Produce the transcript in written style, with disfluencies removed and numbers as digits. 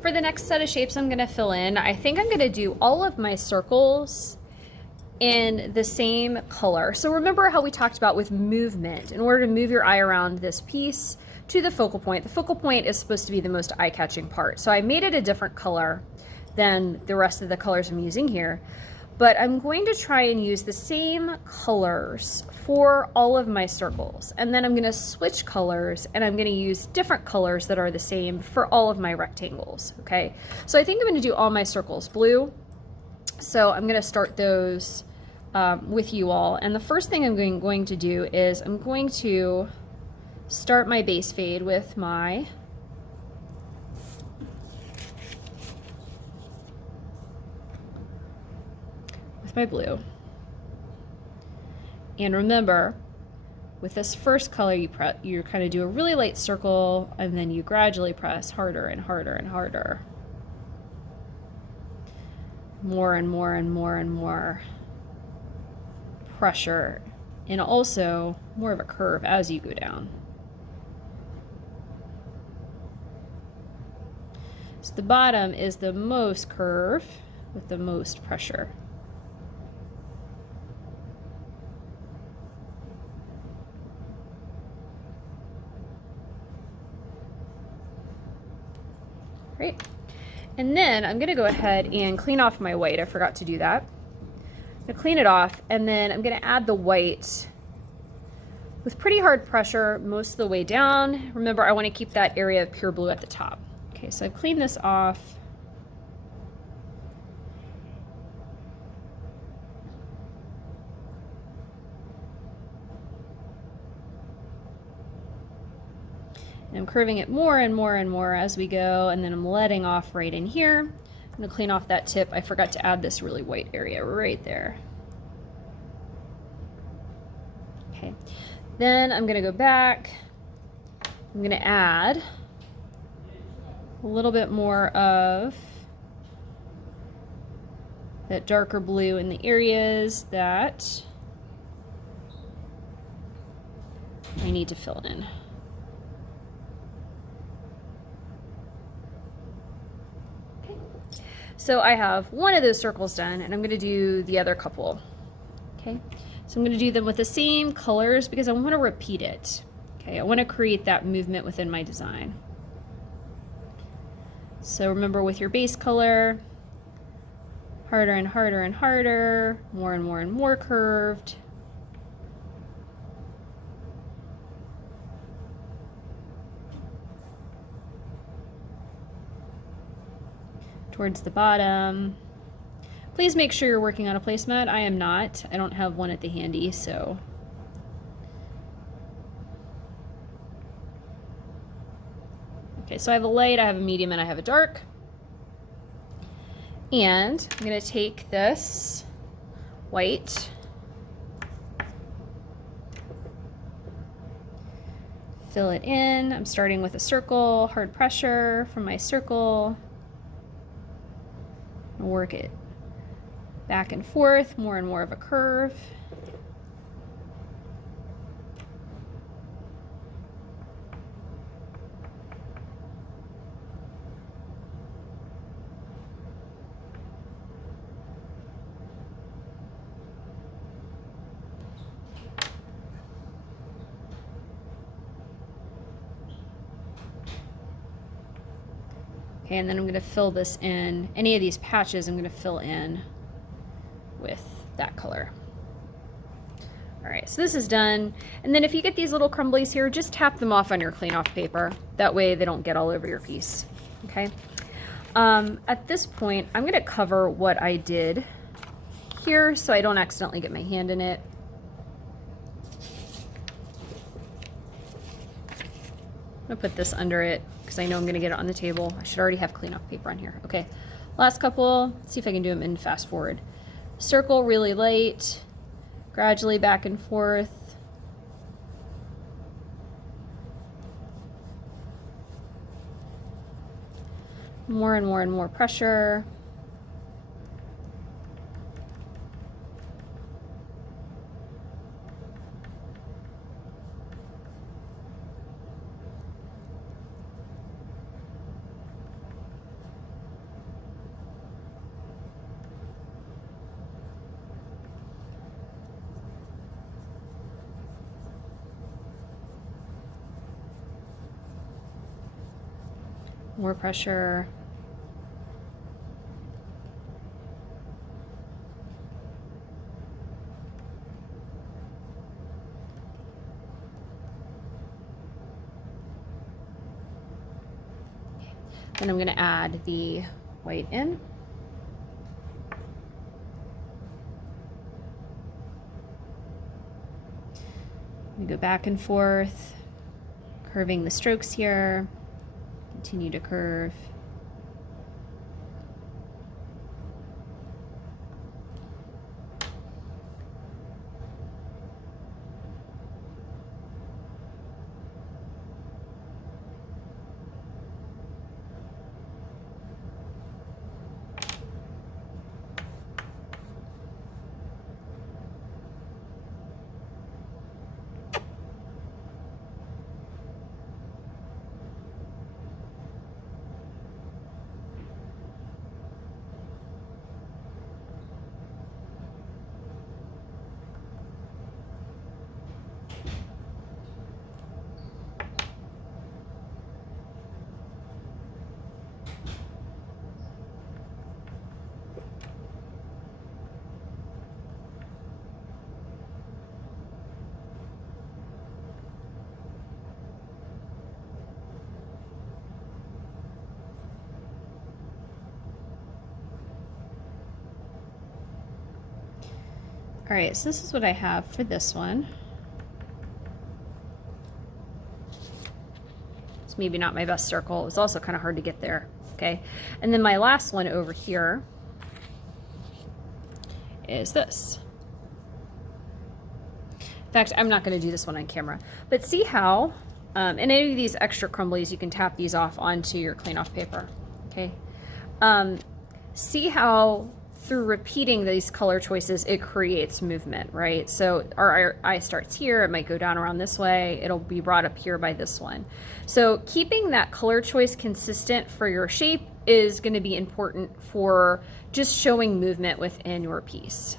For the next set of shapes I'm gonna fill in, I think I'm gonna do all of my circles in the same color. So remember how we talked about with movement. In order to move your eye around this piece to the focal point is supposed to be the most eye-catching part. So I made it a different color than the rest of the colors I'm using here. But I'm going to try and use the same colors for all of my circles. And then I'm gonna switch colors and I'm gonna use different colors that are the same for all of my rectangles, okay? So I think I'm gonna do all my circles blue. So I'm gonna start those with you all. And the first thing I'm going to do is I'm going to start my base fade with my blue. And remember, with this first color, you kind of do a really light circle, and then you gradually press harder and harder and harder. More and more and more and more pressure, and also more of a curve as you go down. So the bottom is the most curve with the most pressure. Great. And then I'm gonna go ahead and clean off my white. I forgot to do that. I'm gonna clean it off, and then I'm gonna add the white with pretty hard pressure most of the way down. Remember, I wanna keep that area of pure blue at the top. Okay, so I've cleaned this off. And I'm curving it more and more and more as we go, and then I'm letting off right in here. I'm gonna clean off that tip. I forgot to add this really white area right there. Okay, then I'm gonna go back. I'm gonna add a little bit more of that darker blue in the areas that I need to fill in. So I have one of those circles done, and I'm gonna do the other couple. Okay, so I'm gonna do them with the same colors because I wanna repeat it. Okay, I wanna create that movement within my design. So remember, with your base color, harder and harder and harder, more and more and more curved. Towards the bottom. Please make sure you're working on a placemat. I am not. I don't have one at the handy, so. Okay, so I have a light, I have a medium, and I have a dark. And I'm gonna take this white, fill it in. I'm starting with a circle, hard pressure from my circle. Work it back and forth, more and more of a curve. Okay, and then I'm going to fill this in. Any of these patches I'm going to fill in with that color. All right, so this is done. And then if you get these little crumblies here, just tap them off on your clean off paper. That way they don't get all over your piece, okay? At this point, I'm going to cover what I did here so I don't accidentally get my hand in it. I'm gonna put this under it because I know I'm gonna get it on the table. I should already have clean off paper on here. Okay, last couple. Let's see if I can do them in fast forward. Circle really light, gradually back and forth. More and more and more pressure. More pressure. Then I'm going to add the white in. We go back and forth, curving the strokes here. Continue to curve. All right, so this is what I have for this one. It's maybe not my best circle. It was also kind of hard to get there, okay? And then my last one over here is this. In fact, I'm not going to do this one on camera, but see how, and any of these extra crumblies, you can tap these off onto your clean off paper, okay? See how through repeating these color choices, it creates movement, right? So our eye starts here, it might go down around this way, it'll be brought up here by this one. So keeping that color choice consistent for your shape is going to be important for just showing movement within your piece.